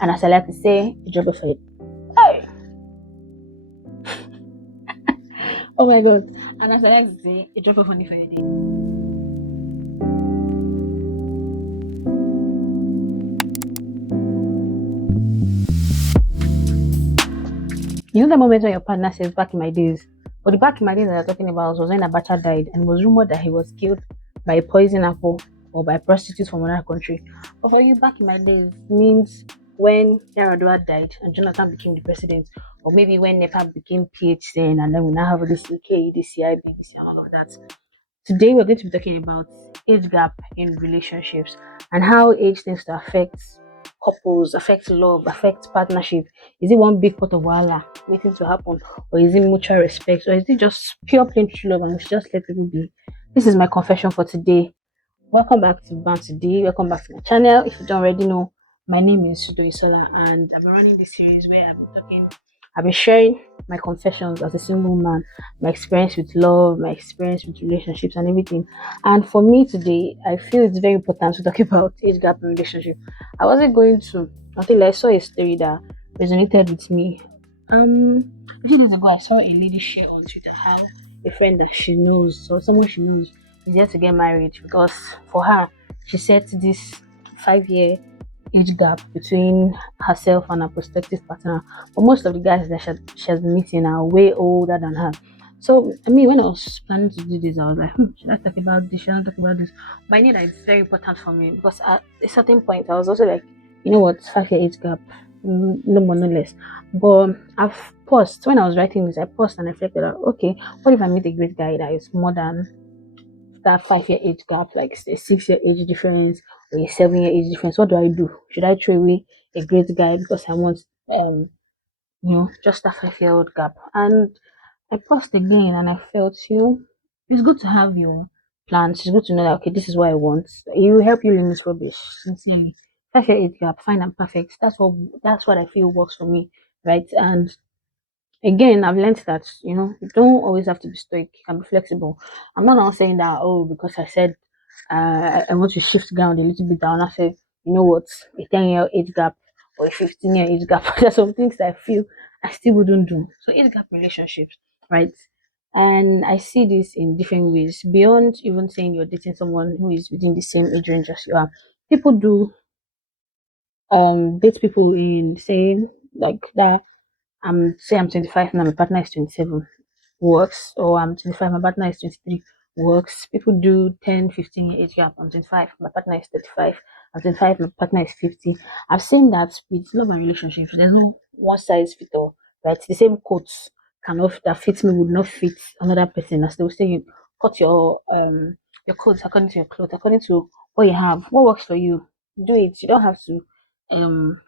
And as I like to say, a drop of it. Hey! Oh my god. And as I like to say, a drop of honey for your day. You know the moment when your partner says back in my days, but the back in my days that I'm talking about was when Abacha died and it was rumored that he was killed by a poison apple or by prostitutes from another country. But for you, back in my days means when Yaradua died and Jonathan became the president, or maybe when NEPA became PHCN and then we now have this UK, this CIB, this and all of that. Today we're going to be talking about age gap in relationships and how age tends to affect couples, affect love, affect partnership. Is it one big pot of wala waiting to happen, or is it mutual respect, or is it just pure plain true love and it's just let people be? This is my confession for today. Welcome back to Ban Today. Welcome back to my channel. If you don't already know, my name is Sudo Isola, and I've been running this series where I've been sharing my confessions as a single man, my experience with love, my experience with relationships, and everything. And for me today, I feel it's very important to talk about age gap in relationship. I wasn't going to until I saw a story that resonated with me. A few days ago, I saw a lady share on Twitter how a friend that she knows or someone she knows is yet to get married because for her, she set this 5 year age gap between herself and her prospective partner. But most of the guys that she has been meeting are way older than her. So, I mean, when I was planning to do this, I was like, should I talk about this? Should I talk about this? But I knew that it's very important for me because at a certain point, I was also like, you know what, 5 year age gap, no more, no less. But I've paused. When I was writing this, I paused and reflected, okay, what if I meet a great guy that is more than that 5 year age gap, like a 6 year age difference or a 7 year age difference? What do I do? Should I throw away a great guy because I want just a 5 year old gap? And I paused again and I felt, it's good to have your plans. It's good to know that okay, this is what I want. It will help you learn this rubbish. Sincerely. 5 year age gap, fine and perfect. That's what I feel works for me. Right. And again, I've learned that you don't always have to be stoic. You can be flexible. I'm not now saying that because I said I want to shift ground a little bit down. I say you know what, a 10 year age gap or a 15 year age gap. There's some things that I feel I still wouldn't do. So age gap relationships, right? And I see this in different ways beyond even saying you're dating someone who is within the same age range as you are. People do date people in saying like that I'm 25 now, my partner is 27, works, or I'm 25, my partner is 23, works. People do 10, 15 year age gap. I'm 25, my partner is 35, I'm 25, my partner is 50. I've seen that with love and relationships, there's no one size fit all, right? The same coats that fits me would not fit another person. As they will say, you cut your clothes according to your clothes, according to what you have, what works for you. Do it. You don't have to um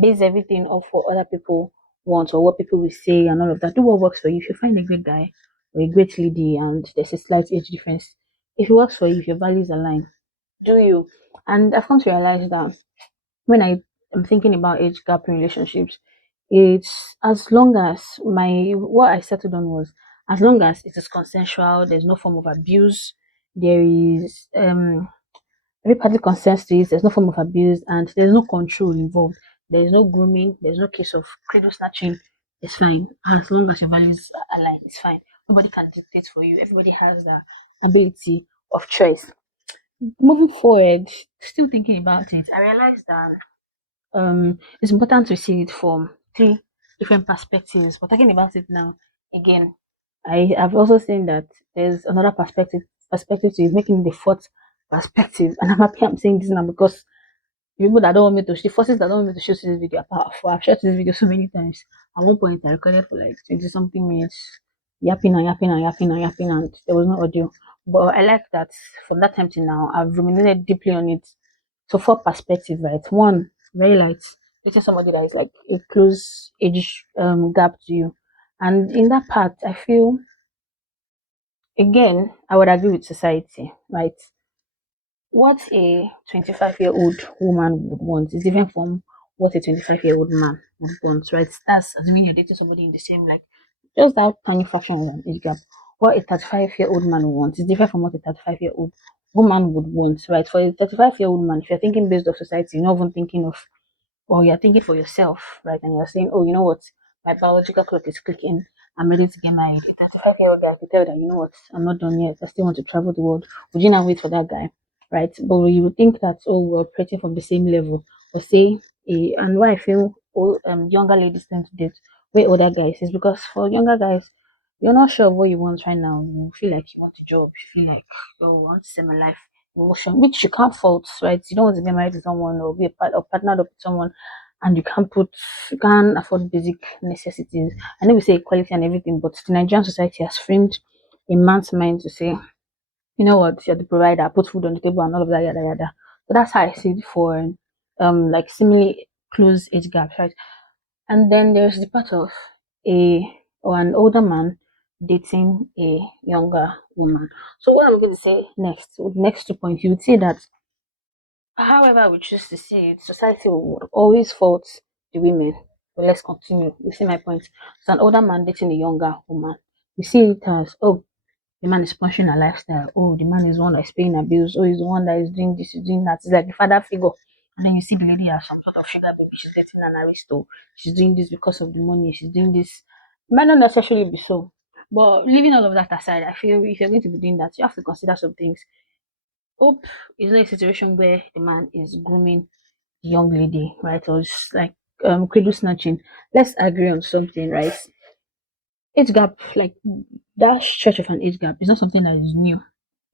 base everything off what other people want or what people will say and all of that. Do what works for you. If you find a great guy or a great lady and there's a slight age difference, if it works for you, if your values align, do you? And I've come to realize that when I am thinking about age gap in relationships, it's as long as what I settled on was as long as it is consensual, there's no form of abuse, there is every party consents to it, there's no form of abuse, and there's no control involved. There's no grooming, there's no case of cradle snatching. It's fine. As long as your values align, it's fine. Nobody can dictate for you. Everybody has the ability of choice. Moving forward, still thinking about it, I realized that it's important to see it from three different perspectives. But talking about it now, again, I have also seen that there's another perspective to it, making the fourth perspective. And I'm happy I'm saying this now because people that don't want me to the forces that don't want me to shoot this video are powerful. I've shot this video so many times. At one point I recorded for like 20 something minutes, yapping and yapping and yapping and yapping, and there was no audio. But I like that from that time till now I've ruminated deeply on it. So four perspectives, right? One, very light. This is somebody that is like a close age gap to you. And in that part I feel again I would agree with society, right? What a 25-year-old woman would want is different from what a 25-year-old man would want, right? That's assuming you're dating somebody in the same, like, just that tiny fraction of an age gap. What a 35-year-old man would want is different from what a 35-year-old woman would want, right? For a 35-year-old man, if you're thinking based off society, you're not even thinking of or you're thinking for yourself, right? And you're saying, oh, you know what, my biological clock is clicking. I'm ready to get married. A 35-year-old guy could tell that, you know what, I'm not done yet. I still want to travel the world. Would you not wait for that guy, right? But you would think that, oh, we're operating from the same level. Or say, and why I feel younger ladies tend to date way older guys is because for younger guys, you're not sure of what you want right now. You feel like you want a job. You feel like, oh, I want to set my life emotion, which you can't fault, right? You don't want to get married to someone or be a part or partnered up with someone, and you can't afford basic necessities. I know we say equality and everything, but the Nigerian society has framed a man's mind to say, you know what, you're the provider, put food on the table and all of that, yada yada. So that's how I see it for like similarly close age gaps, right? And then there's the part of a or an older man dating a younger woman. So what I'm going to say next, with the next 2 points, you would say that however we choose to see it, society will always fault the women. But let's continue. You see my point. So an older man dating a younger woman. We see it as, oh, the man is pushing a lifestyle. Oh, the man is the one that is paying abuse. Oh, he's the one that is doing this, is doing that. It's like the father figure. And then you see the lady as some sort of sugar baby. She's getting an aristo. She's doing this because of the money. She's doing this. It might not necessarily be so. But leaving all of that aside, I feel if you're going to be doing that, you have to consider some things. Hope is not a situation where the man is grooming the young lady, right? Or it's like cradle snatching. Let's agree on something, right? Age gap, like that stretch of an age gap, is not something that is new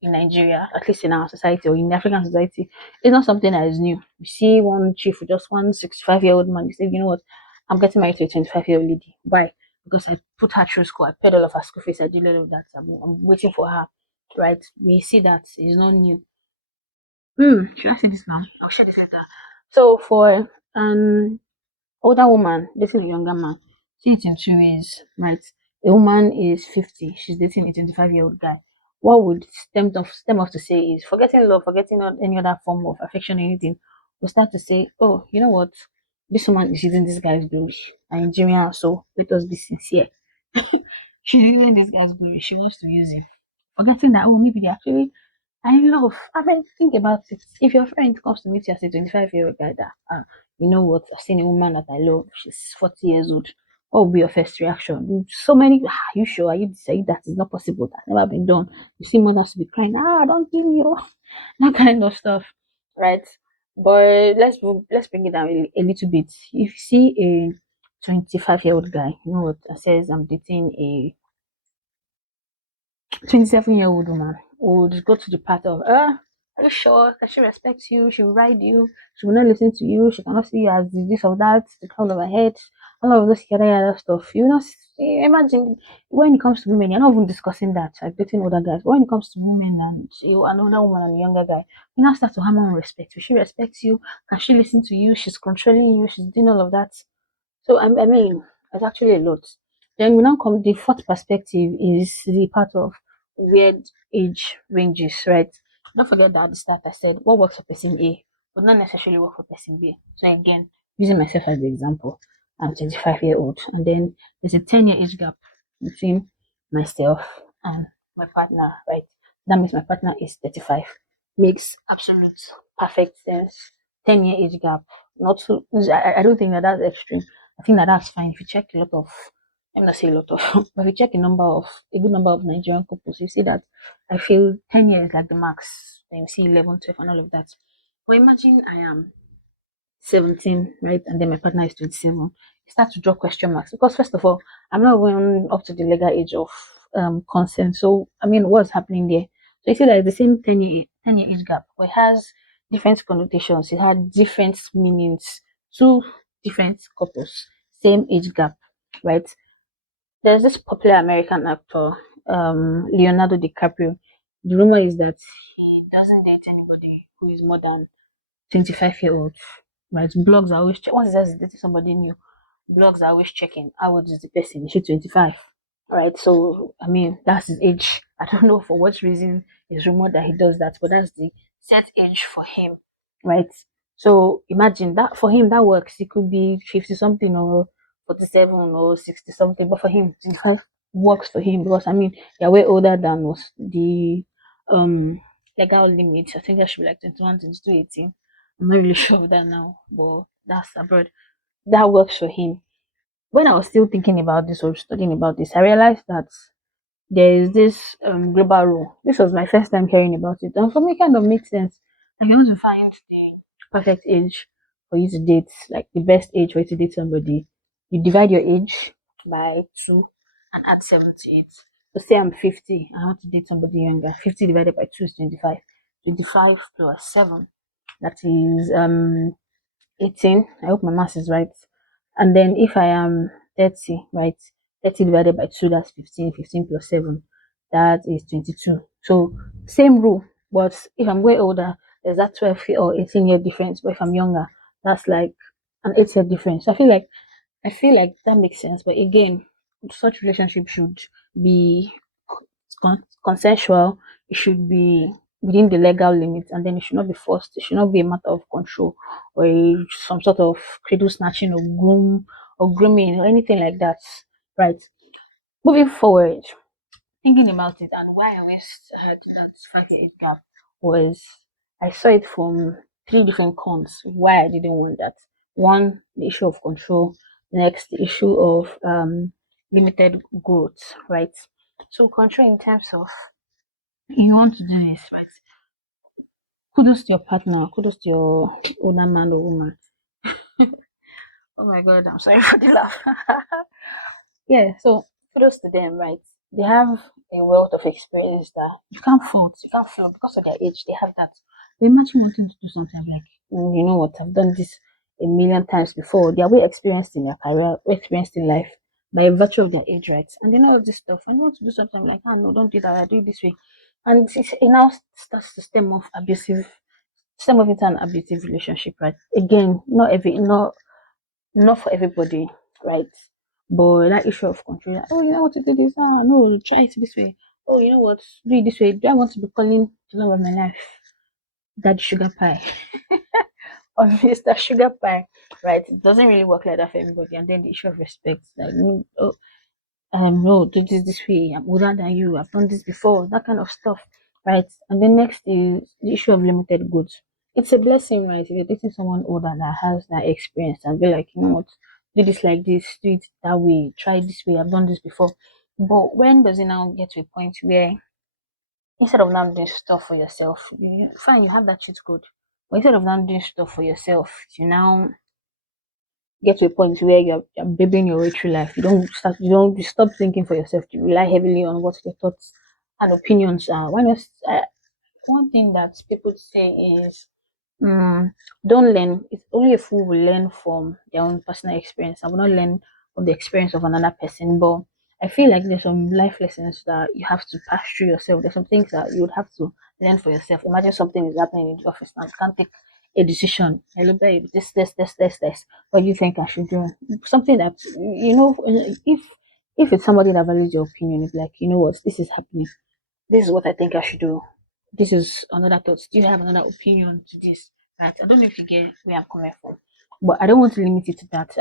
in Nigeria, at least in our society or in the African society. It's not something that is new. You see one chief with just one 65-year-old man, you say, you know what, I'm getting married to a 25-year-old lady. Why? Because I put her through school, I paid all of her school fees, I did all of that. I'm waiting for her, right? We see that it's not new. Should I say this now? I'll share this later. So for an older woman dating a younger man, see it in two ways, right? A woman is 50, she's dating a 25-year-old guy. What would stem off to say is forgetting love, forgetting not any other form of affection or anything. We'll start to say, oh, you know what? This woman is using this guy's glory. And in Jimmy, so let us be sincere. She's using this guy's glory. She wants to use him. Forgetting that, oh, maybe they actually I love. I mean, think about it. If your friend comes to meet you as a 25-year-old guy that, you know what, I've seen a woman that I love, she's 40 years old, what would be your first reaction? So many, you sure? Are you saying that is not possible? That's never been done. You see mothers to be crying, don't give me, that kind of stuff, right? But let's bring it down a little bit. If you see a 25-year-old guy, you know what, that says, I'm dating a 27-year-old woman would go to the part of, are you sure that she respects you? She will ride you. She will not listen to you. She cannot see you as this or that, the crown of her head, all of this other stuff. You know, imagine when it comes to women, you're not even discussing that, like dating older guys. But when it comes to women and you, another woman and a younger guy, you now start to hammer on respect. Will she respect you? Can she listen to you? She's controlling you. She's doing all of that. So I mean, it's actually a lot. Then we now come the fourth perspective is the part of weird age ranges, right? Don't forget that at the start I said what works for person A would not necessarily work for person B. So again, using myself as the example, I'm 25-year-old, and then there's a 10-year age gap between myself and my partner, right? That means my partner is 35. Makes absolute perfect sense. 10-year age gap. Not so. I don't think that that's extreme. I think that that's fine. If you check a lot of, I'm not say a lot of, but if you check a good number of Nigerian couples, you see that I feel 10 years is like the max. Then you see 11, 12, and all of that. But imagine I am 17, right? And then my partner is 27. You start to draw question marks because, first of all, I'm not going up to the legal age of consent. So, I mean, what's happening there? So, you see that it's the same 10-year age gap, but it has different connotations, it had different meanings. Two different couples, same age gap, right? There's this popular American actor, Leonardo DiCaprio. The rumor is that he doesn't date anybody who is more than 25-year-old, right? Blogs are always once he says he's dating somebody new, blogs are always checking how old is the person. Is she 25? Right. So I mean that's his age. I don't know for what reason it's rumored that he does that, but that's the set age for him. Right. So imagine that for him that works. It could be 50 something or 47 or 60 something, but for him 25 works for him because I mean they're way older than was the legal limit. I think that should be like 21, 22, 18. I'm not really sure of that now, but that's abroad. That works for him. When I was still thinking about this or studying about this, I realized that there is this global rule. This was my first time hearing about it, and for me, it kind of makes sense. Like, you want to find the perfect age for you to date, like the best age for you to date somebody. You divide your age by two and add 7 to it. So say I'm 50, I want to date somebody younger. 50 divided by 2 is 25. 25 plus 7, that is 18. I hope my math is right. And then if I am 30, right? 30 divided by 2, that's 15. 15 plus 7, that is 22. So same rule. But if I'm way older, there's that 12 or 18-year difference. But if I'm younger, that's like an 8-year difference. So I feel like that makes sense. But again, such relationship should be consensual. It should be within the legal limits, and then it should not be forced. It should not be a matter of control or some sort of cradle snatching or grooming or anything like that. Right. Moving forward, thinking about it and why I always had that 5 year age gap was I saw it from three different cons why I didn't want that. One, the issue of control. Next, the issue of limited growth. Right. So control in terms of you want to do this, right? Kudos to your partner, kudos to your older man or woman. Oh my god, I'm sorry for the laugh. Yeah, so kudos to them, right? They have a wealth of experience that you can't fault, you can't fail because of their age. They have that. But imagine wanting to do something like, you know what, I've done this a million times before. They are way experienced in their career, way experienced in life by virtue of their age, right? And they know all this stuff. And they want to do something like, oh no, don't do that, I do it this way. And it now starts to stem of into an abusive relationship, right? Again, not for everybody, right? But that issue of control, like, oh, you know what to do this? Oh, no, try it this way. Oh, you know what? Do it this way. Do I want to be calling the love of my life Daddy Sugar Pie or Mr. Sugar Pie, right? It doesn't really work like that for everybody. And then the issue of respect, like, oh, no, do this way. I'm older than you. I've done this before. That kind of stuff, right? And then next is the issue of limited goods. It's a blessing, right? If you're dating someone older that has that experience and be like, you know what, do this like this, do it that way, try it this way. I've done this before. But when does it now get to a point where instead of now doing stuff for yourself, fine, you have that cheat code, but instead of now doing stuff for yourself, you now get to a point where you're babying your way through life. You stop thinking for yourself. You rely heavily on what your thoughts and opinions are. One thing that people say is, mm, don't learn. It's only a fool will learn from their own personal experience. I will not learn from the experience of another person. But I feel like there's some life lessons that you have to pass through yourself. There's some things that you would have to learn for yourself. Imagine something is happening in the office now. You can't take a decision. Hello, babe. This. What do you think I should do? Something that if it's somebody that values your opinion, it's like, you know what, this is happening, this is what I think I should do. This is another thought. Do you have another opinion to this? Right? I don't know if you get where I'm coming from, but I don't want to limit it to that.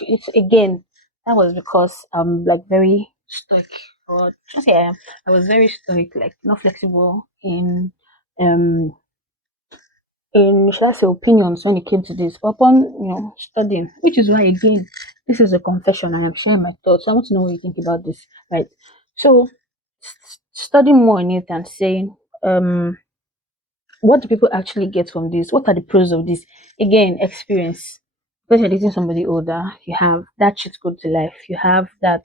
It's again, that was because I'm like very stoic, or just yeah, I was very stoic, like not flexible um in should I say opinions when it came to this. But upon studying, which is why again, this is a confession and I'm sharing my thoughts. So I want to know what you think about this, right? So studying more on it and saying what do people actually get from this? What are the pros of this? Again, experience. Because you're dating somebody older, you have that cheat code to life. You have that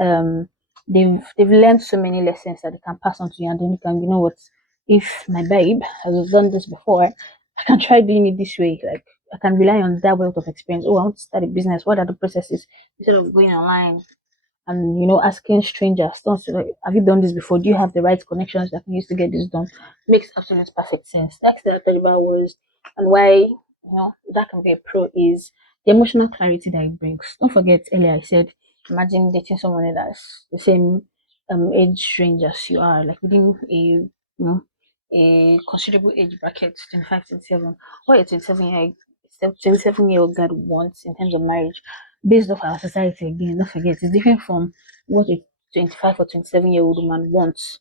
um they've learned so many lessons that they can pass on to you, and then you can, you know what, if my babe has done this before, I can try doing it this way. Like I can rely on that wealth of experience. Oh, I want to start a business. What are the processes? Instead of going online and asking strangers, don't say, like, have you done this before? Do you have the right connections that can use to get this done? Makes absolute perfect sense. Next thing I thought about was, and why that can be a pro, is the emotional clarity that it brings. Don't forget earlier I said, imagine dating someone that's the same age range as you are, like within a considerable age bracket, 25, 27. What a 27-year-old guy wants in terms of marriage based off our society. Again, don't forget, it's different from what a 25 or 27-year-old woman wants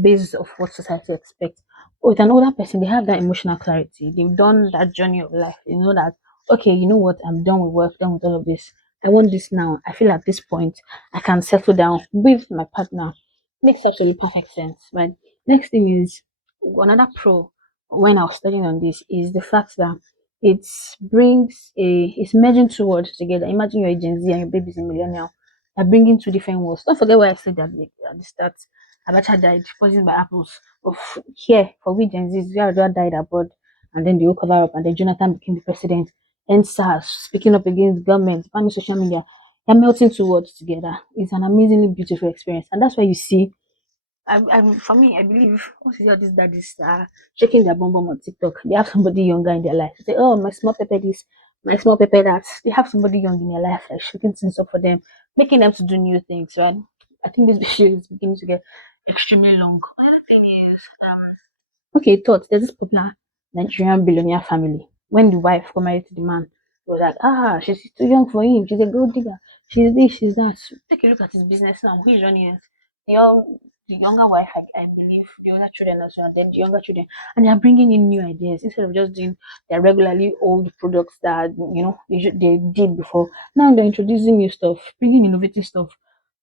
based off what society expects. With an older person, they have that emotional clarity. They've done that journey of life. They know that, okay, you know what, I'm done with work, done with all of this. I want this now. I feel at this point I can settle down with my partner. Makes absolutely perfect sense. But next thing is another pro when I was studying on this is the fact that it it's merging two worlds together. Imagine you're a Gen Z and your baby's a millennial. They're bringing two different worlds. Don't forget what I said at the start. Abacha died poisoned by apples. Of here for we Gen Zs, Yar'Adua died abroad and then they will cover up and then Jonathan became the president. And SARS speaking up against government, banning social media. They're melting two worlds together. It's an amazingly beautiful experience. And that's why you see for me, I believe what is all these daddies shaking their bum bum on TikTok. They have somebody younger in their life. They say, "Oh, my small pepper this, my small pepper that." They have somebody young in their life, like shooting things up for them, making them to do new things. Right? I think this video is beginning to get extremely long. Another thing is, okay, thought there's this popular Nigerian billionaire family. When the wife got married to the man, it was like, she's too young for him. She's a gold digger. She's this, she's that. Take a look at his business now. Who is running it? The younger wife, I believe, the older children as well, and then the younger children, and they are bringing in new ideas instead of just doing their regularly old products that they did before. Now they're introducing new stuff, bringing innovative stuff.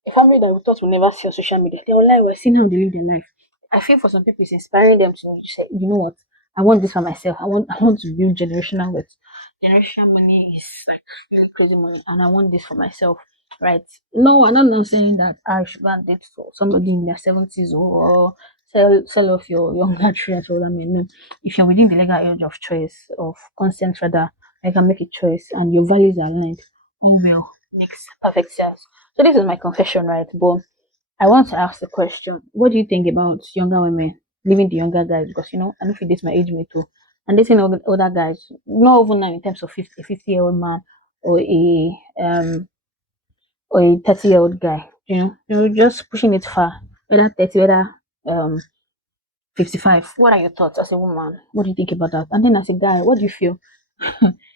A family that we thought would never see on social media, they're online. We're seeing how they live their life. I feel for some people it's inspiring them to say, you know what, I want this for myself. I want to build generational wealth. Generational money is like really crazy money, and I want this for myself. Right? No, I'm not saying that I should go and date for somebody in their 70s or sell off your younger children to other men. No, if you're within the legal age of choice of consent, rather, I can make a choice, and your values are aligned. All well makes perfect sense. So this is my confession, right? But I want to ask the question: what do you think about younger women leaving the younger guys? Because I know if this my age mate too, and dating older guys, not even now in terms of 50-year-old man or a 30-year-old guy. Just pushing it far, whether 30, whether 55. What are your thoughts as a woman? What do you think about that? And then as a guy, what do you feel?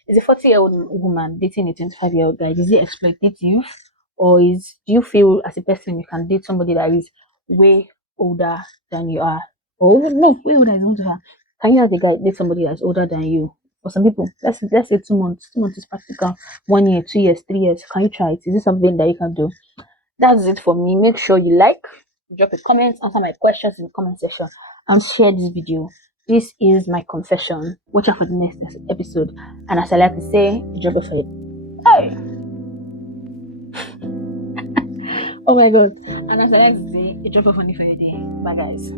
Is a 40-year-old woman dating a 25-year-old guy, is it exploitative? Or do you feel as a person you can date somebody that is way older than you are? Or no, way older is older. Can you as a guy date somebody that's older than you? For some people, let's say 2 months. 2 months is practical. 1 year, 2 years, 3 years. Can you try it? Is this something that you can do? That's it for me. Make sure you like, drop a comment, answer my questions in the comment section, and share this video. This is my confession. Watch out for the next episode. And as I like to say, drop a fade. Hey! Oh my god. And as I like to say, drop a funny for your day. Bye guys.